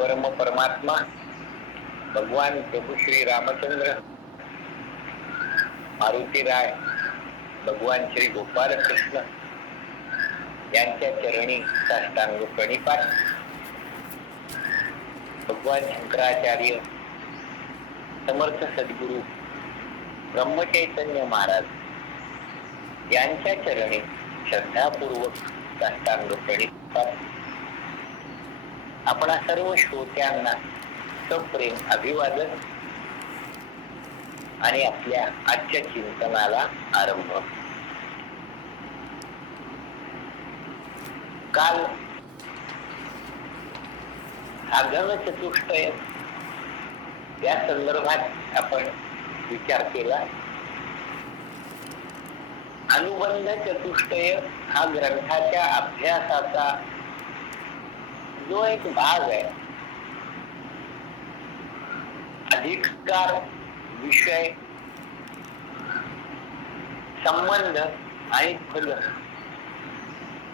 परम परमात्मा भगवान प्रभू श्री रामचंद्र, मारुती राय, भगवान श्री गोपाल कृष्ण यांच्या चरणी साष्टांग प्रणिपात. भगवान शंकराचार्य, समर्थ सद्गुरु ब्रह्मचैतन्य महाराज यांच्या चरणी श्रद्धापूर्वक साष्टांग प्रणिपात. आपणा सर्व श्रोत्यांना सप्रेम अभिवादन आणि आपल्या आजच्या चिंतनाला आरंभ. काल साधन चतुष्टय या संदर्भात आपण विचार केला. अनुबंध चतुष्टय हा ग्रंथाच्या अभ्यासाचा जो एक भाग आहे. अधिकार, विषय, संबंध आणि फल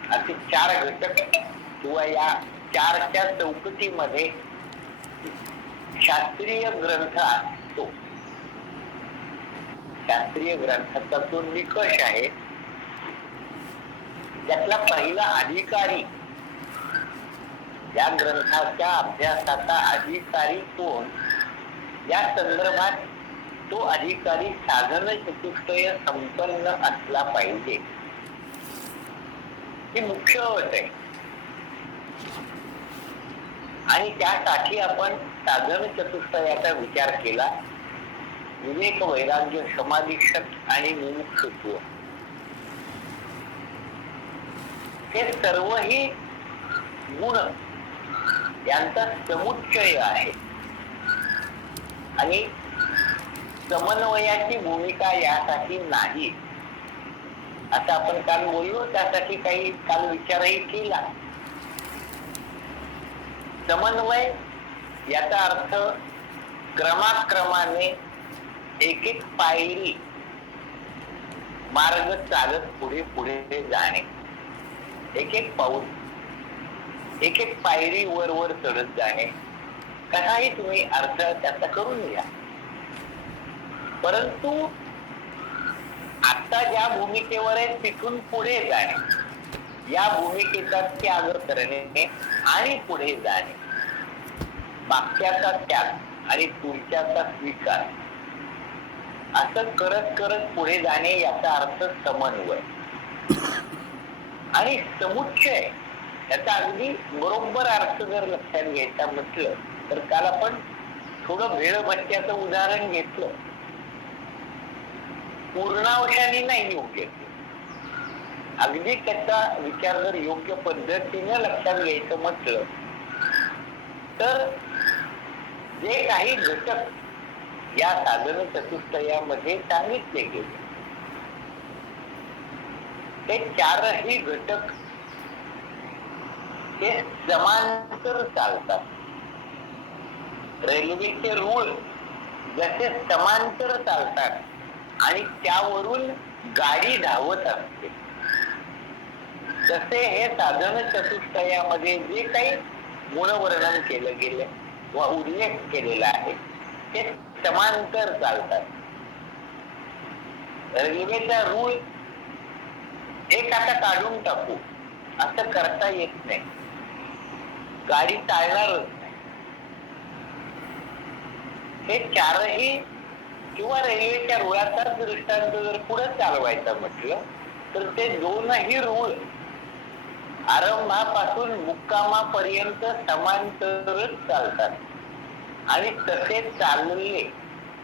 असे चार घटक किंवा या चारच्या चौकटीमध्ये शास्त्रीय ग्रंथ असतो. शास्त्रीय ग्रंथाचा जो निकष आहे त्यातला पहिला अधिकारी, या ग्रंथाच्या अभ्यासाचा अधिकारी कोण, या संदर्भात तो अधिकारी साधन चतुष्टय संपन्न असला पाहिजे, ही मुख्य अट आहे. आणि त्यासाठी आपण साधन चतुष्टयाचा विचार केला. विवेक, वैराग्य, समाधिशत आणि मुमुक्षुत्व हे सर्वही गुण यांचा समुच्चय आहे. आणि समन्वयाची भूमिका यासाठी नाही असं आपण काल बोललो. त्यासाठी काही काल विचारही केला. समन्वय याचा अर्थ क्रमाक्रमाने एक एक पायरी मार्ग चालत पुढे पुढे जाणे, एक एक पाऊल, एक एक पायरी वर वर चढत जाणे, कसाही तुम्ही अर्थ त्याचा करून घ्या. परंतु आता ज्या भूमिकेवर आहे तिथून पुढे जाणे, या भूमिकेचा त्याग करणे आणि पुढे जाणे, मागच्याचा त्याग आणि पुढच्याचा स्वीकार, असं करत करत पुढे जाणे याचा अर्थ समन्वय. आणि समुच्चय याचा अगदी बरोबर अर्थ जर लक्षात घ्यायचा म्हटलं तर काल आपण थोडं भेळभट्ट्याचं उदाहरण घेतलं. पूर्णांशाने नाही योग्य, अगदी त्याचा विचार जर योग्य पद्धतीने लक्षात घ्यायचं म्हटलं तर जे काही घटक या साधन चतुष्टयामध्ये सांगितले गेले ते चारही घटक हे समांतर चालतात. रेल्वेचे रूळ जसे समांतर चालतात आणि त्यावरून गाडी धावत असते, तसे हे साधन चतुष्टयामध्ये जे काही गुणवर्णन केलं गेलं व उल्लेख केलेला आहे ते समांतर चालतात. रेल्वेचा रूळ एक आता काढून टाकू असं करता येत नाही, गाडी चालणारच नाही. हे चारही किंवा रेल्वेच्या रुळाचा दृष्टांत जर पुढे चालवायचा म्हटलं तर ते दोनही रूळ आरंभापासून मुक्कामापर्यंत समांतरच चालतात. आणि तसे चालले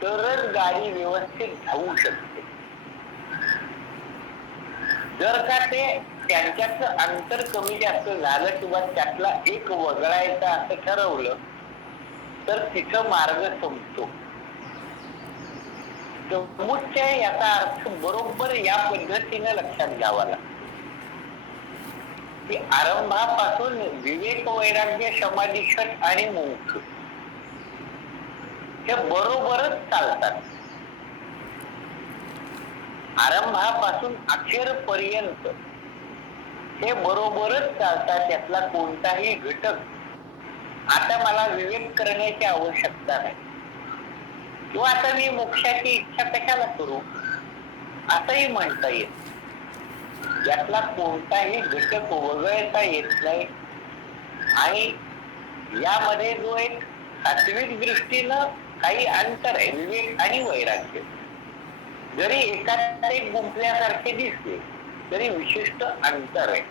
तरच गाडी व्यवस्थित धावू शकते. जर का ते त्यांच्यातलं अंतर कमी जास्त झालं किंवा त्यातला एक वगळायचा असं ठरवलं तर तिथं मार्ग संपतो. समुच्चय याचा अर्थ बरोबर या पद्धतीने लक्षात घ्यावा लागतो की आरंभापासून विवेक, वैराग्य, समाधिशत आणि मुमुक्षु हे बरोबरच चालतात. आरंभापासून अखेरपर्यंत हे बरोबरच चालतात. त्यातला कोणताही घटक आता मला विवेक करण्याची आवश्यकता नाही, किंवा आता मी मोक्षाची इच्छा कशाला करू, असंही म्हणता येत. यातला कोणताही घटक वगळता येत नाही. आणि यामध्ये जो एक सात्विक दृष्टीनं काही अंतर आहे, विवेक आणि वैराग्य, जरी एकात एक गुंफल्यासारखे दिसले तरी विशिष्ट अंतर आहे.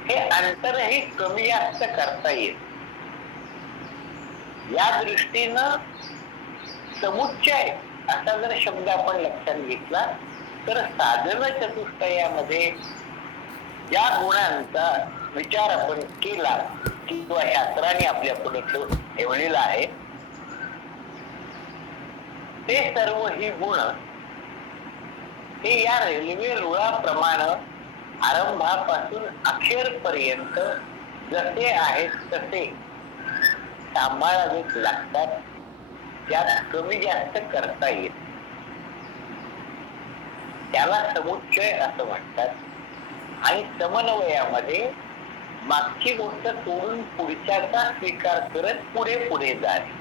हे अंतर हे कमी जास्त करता येत. या दृष्टीनं समुच्चय असा जर शब्द आपण लक्षात घेतला तर साधन चतुष्टयामध्ये ज्या गुणांचा विचार आपण केला किंवा शास्त्राने आपल्या पुढे ठेवलेला आहे, ते सर्व ही गुण हे या रेल्वे रुळाप्रमाणे आरंभापासून अखेरपर्यंत जसे आहेत तसे सांभाळावेच लागतात. त्यात कमी जास्त करता येत. त्याला समुच्चय असं म्हणतात. आणि समन्वयामध्ये मागची गोष्ट सोडून पुढच्याचा स्वीकार करत पुढे पुढे जाणे.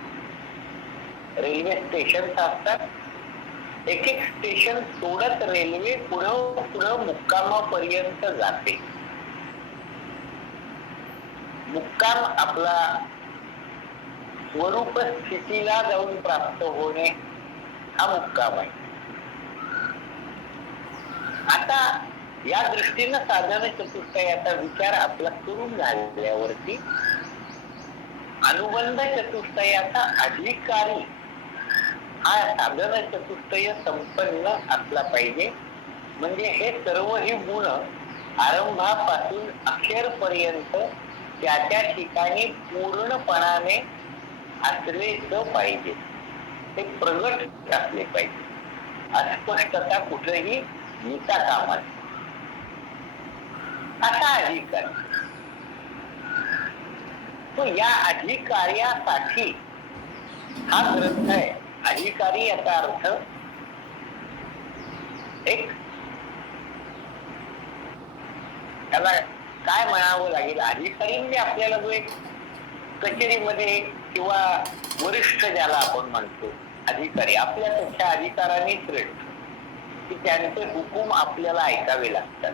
रेल्वे स्टेशन असतात, एक एक स्टेशन सोडत रेल्वे पुढं पुढं मुक्कामापर्यंत जाते. मुक्काम आपला स्वरूप स्थितीला जाऊन प्राप्त होणे हा मुक्काम आहे. आता या दृष्टीनं साधन चतुष्टयाचा विचार आपला करून झाल्यावरती अनुबंध चतुष्टयाचा अधिकारी हा साधन चतुष्टय संपन्न असला पाहिजे. म्हणजे हे सर्व ही गुण आरंभापासून अखेरपर्यंत त्या त्या ठिकाणी पूर्णपणाने असलेच पाहिजे. ते प्रगट असले पाहिजे. अस्पष्टता कुठेही येता कामा नये. असा अधिकार तो या अधिकार्यासाठी हा ग्रंथ आहे. अधिकारी याचा अर्थ एक त्याला काय म्हणावं लागेल, अधिकारी म्हणजे आपल्याला जो एक कचेरीमध्ये किंवा वरिष्ठ ज्याला आपण म्हणतो अधिकारी, आपल्यापेक्षा अधिकाराने श्रेष्ठ, की त्यांचे हुकूम आपल्याला ऐकावे लागतात.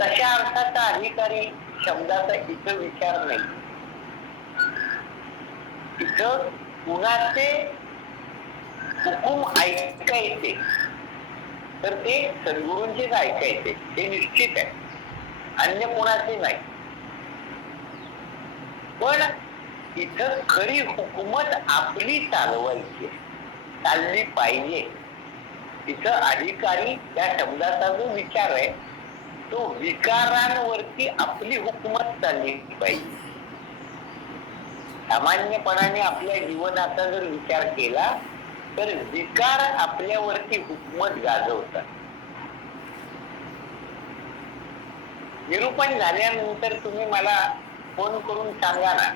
तशा अर्थाचा अधिकारी शब्दाचा इथं विचार नाही. इथं कुणाचे हुकूम ऐकायचे तर ते सद्गुरूंचेच ऐकायचे, हे निश्चित आहे, अन्य कोणाचे नाही. पण इथं खरी हुकूमत आपली चालवायची, चालली पाहिजे. इथं अधिकारी त्या शब्दाचा जो विचार आहे तो विकारांवरती आपली हुकूमत चालली पाहिजे. सामान्यपणाने आपल्या जीवनाचा जर विचार केला तर विकार आपल्यावरती हुकूमत गाजवतात. निरूपण झाल्यानंतर तुम्ही मला फोन करून सांगा ना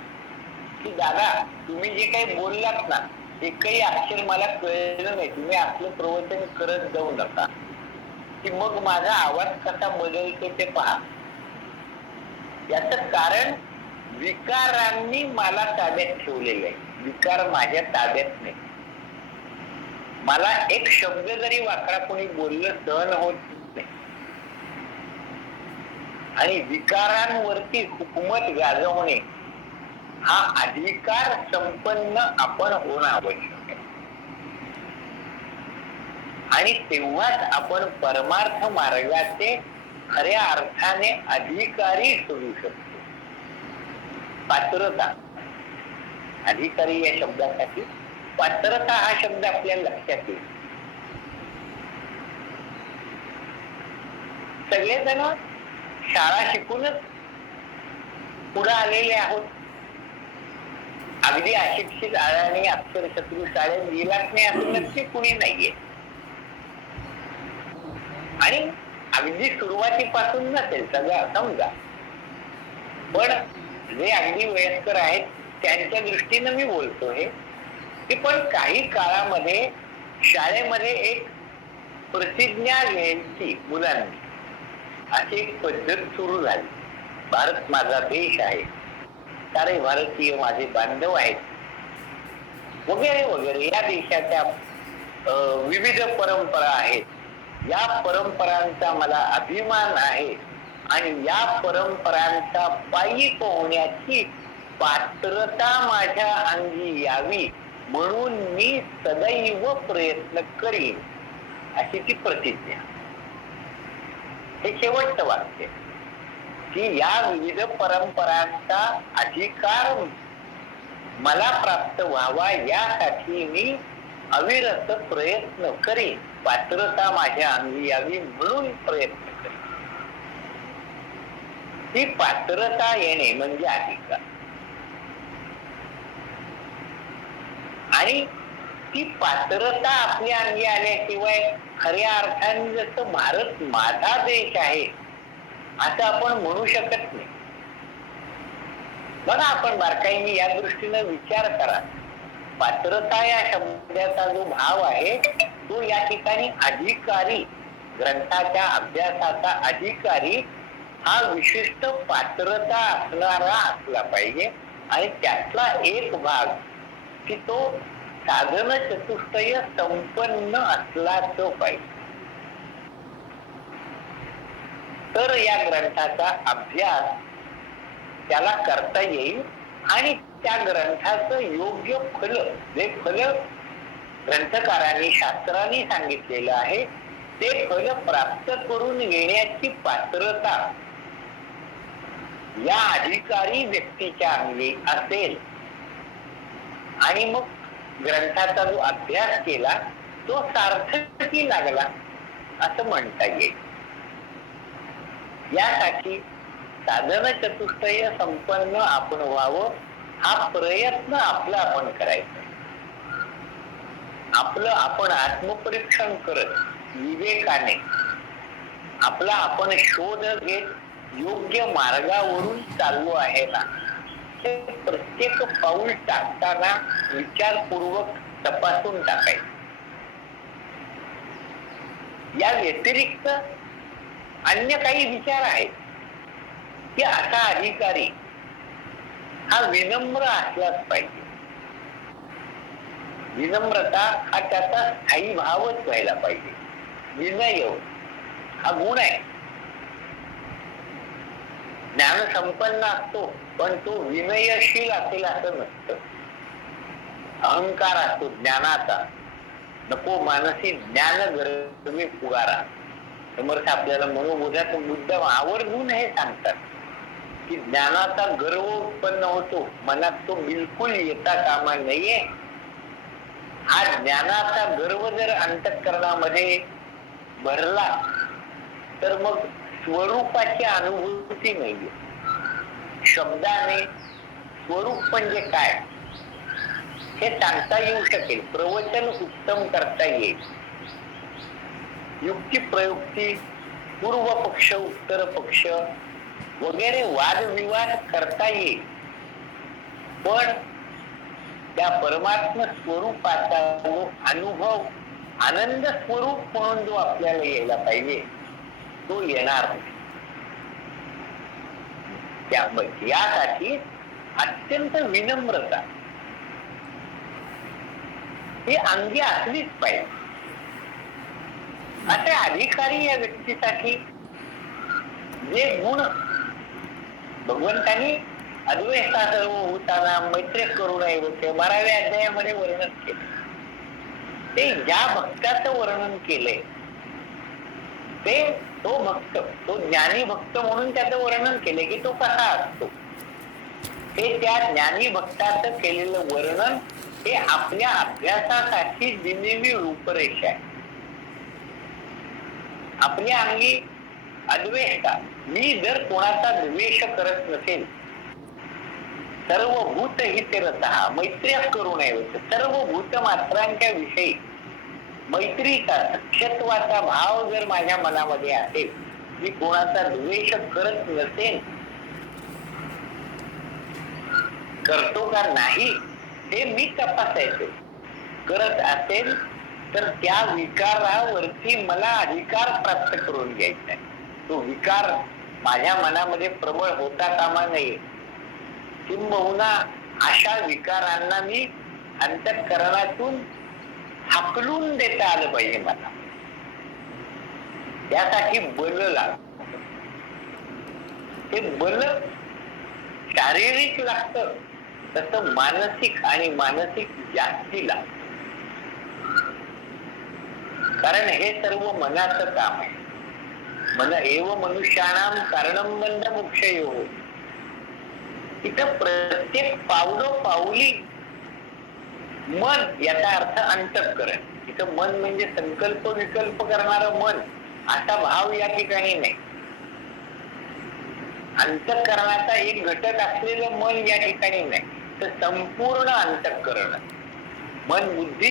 की दादा तुम्ही जे काही बोललात ना ते काही अक्षर मला कळलं नाही, तुम्ही आपलं प्रवचन करत जाऊ नका, की मग माझा आवाज कसा बदलतो ते पहा. याच कारण विकारांनी मला ताब्यात ठेवलेलं आहे. विकार माझ्या ताब्यात नाही. मला एक शब्द जरी वाकडा कोणी बोललं सहन होत नाही. आणि विकारांवरती हुकूमत गाजवणे हा अधिकार संपन्न आपण होणं आवश्यक आहे. आणि तेव्हाच आपण परमार्थ मार्गाचे खऱ्या अर्थाने अधिकारी ठरू शकतो. पात्रता, अधिकारी या शब्दासाठी पात्रता हा शब्द आपल्याला लक्षात येईल. सगळेजण शाळा शिकूनच पुढे आलेले आहोत. अगदी अशिक्षित आणि अक्षरशत्रू शाळेत गेलाच नाही असं नक्की कुणी नाहीये. आणि अगदी सुरुवातीपासून नसेल सगळं समजा, पण जे अगदी वयस्कर आहेत त्यांच्या दृष्टीनं मी बोलतो हे, की पण काही काळामध्ये शाळेमध्ये एक प्रतिज्ञा घ्यायची मुलांनी अशी एक पद्धत सुरू झाली. भारत माझा देश आहे, सारे भारतीय माझे बांधव आहेत, वगैरे वगैरे या देशाच्या विविध परंपरा आहेत. या परंपरांचा मला अभिमान आहे आणि या परंपरांचा पायी होण्याची पात्रता माझ्या अंगी यावी म्हणून मी सदैव प्रयत्न करीन, अशी ती प्रतिज्ञा. हे शेवटचं वाक्य की या विविध परंपरांचा अधिकार मला प्राप्त व्हावा यासाठी मी अविरत प्रयत्न करीन, पात्रता माझ्या अंगी यावी म्हणून प्रयत्न करीन. ही पात्रता येणे म्हणजे अधिकार. आणि ती पात्रता आपल्या अंगी आल्याशिवाय खऱ्या अर्थाने जसं भारत माझा देश आहे असं आपण म्हणू शकत नाही. बघा, आपण बारकाईने या दृष्टीने विचार करा. पात्रता या शब्दाचा जो भाव आहे तो या ठिकाणी अधिकारी, ग्रंथाच्या अभ्यासाचा अधिकारी हा विशिष्ट पात्रता असणारा असला पाहिजे. आणि त्यातला एक भाग की तो साधन चतुष्टय संपन्न असलाच पाहिजे. तर या ग्रंथाचा अभ्यास त्याला करता येईल आणि त्या ग्रंथाचं योग्य फल, जे फल ग्रंथकारांनी शास्त्रांनी सांगितलेलं आहे ते फल प्राप्त करून घेण्याची पात्रता या अधिकारी व्यक्तीच्या अंगी असेल आणि मग ग्रंथाचा जो अभ्यास केला तो सार्थकी लागला असं म्हणता येईल. यासाठी साधन चतुष्टय संपन्न आपण व्हावं हा प्रयत्न आपला आपण करायचा. आपलं आपण आत्मपरीक्षण करत विवेकाने आपला आपण शोध घेत योग्य मार्गावरून चाललो आहे ना, ते प्रत्येक पाऊल टाकताना विचारपूर्वक तपासून टाकायचं. या व्यतिरिक्त अन्य काही विचार आहेत की असा अधिकारी हा विनम्र असलाच पाहिजे. विनम्रता हा त्याचा स्थायी भावच व्हायला पाहिजे. विनय हा गुण आहे. ज्ञान संपन्न असतो पण तो विनयशील असेल असं नसतं. अहंकार असतो ज्ञानाचा, नको मानसी ज्ञान गर्वे फुगारा. समर्थ आपल्याला मनोबोधात मुद्दाम आवर्जून हे सांगतात की ज्ञानाचा गर्व उत्पन्न होतो, मनात तो बिलकुल येता कामा नाहीये. हा ज्ञानाचा गर्व जर अंतःकरणामध्ये भरला तर मग स्वरूपाची अनुभूती नाहीये. शब्दाने स्वरूप म्हणजे काय हे सांगता येऊ शकेल, प्रवचन उत्तम करता येईल, युक्ती प्रयुक्ती, पूर्व पक्ष उत्तर पक्ष वगैरे वादविवाद करता येईल. पण त्या परमात्म स्वरूपाचा जो अनुभव आनंद स्वरूप म्हणून जो आपल्याला यायला पाहिजे तो येणार नाही. त्यामुळे यासाठी अत्यंत विनम्रता ही अंगी असलीच पाहिजे. असे अधिकारी या व्यक्तीसाठी जे गुण भगवंतांनी अद्वैता सर्वभूताना मैत्री करू नये 12व्या अध्यायामध्ये वर्णन केले. ते ज्या भक्ताचं वर्णन केलंय ते तो भक्त, तो ज्ञानी भक्त म्हणून त्याचं वर्णन केले की तो कसा असतो. ते त्या ज्ञानी भक्ताचं केलेलं वर्णन हे आपल्या अभ्यासासाठी दिलेली रूपरेषा आहे. आपल्या अंगी अद्वेषता, मी जर कोणाचा द्वेष करत नसेल, सर्व भूत हितरतः मैत्र्याच करू नये, सर्व भूत मात्रांच्या विषयी मैत्रीचा सख्यत्वाचा भाव जर माझ्या मनामध्ये असेल, मी कोणाचा द्वेष करत नसेल, करतो का नाही हे मी तपासायचे. करत असेल तर त्या विकारावरती मला अधिकार प्राप्त करून घ्यायचा आहे. तो विकार माझ्या मनामध्ये प्रबळ होता कामा नये. किंबहुना अशा विकारांना मी अंतःकरणातून हाकलून देता आलं पाहिजे मला. त्यासाठी बल लागतं. ते बल शारीरिक लागतं, तसं मानसिक आणि मानसिक जास्ती लागतं. कारण हे सर्व मनाचं काम आहे. मन एव मनुष्याणाम कारणं बंध मोक्षयोः. इथं प्रत्येक पावली मन याचा अर्थ अंतःकरण. इथं मन म्हणजे संकल्प विकल्प करणारं मन असा भाव या ठिकाणी नाही. अंतःकरणाचा एक घटक असलेलं मन या ठिकाणी नाही, तर संपूर्ण अंतःकरण मन बुद्धी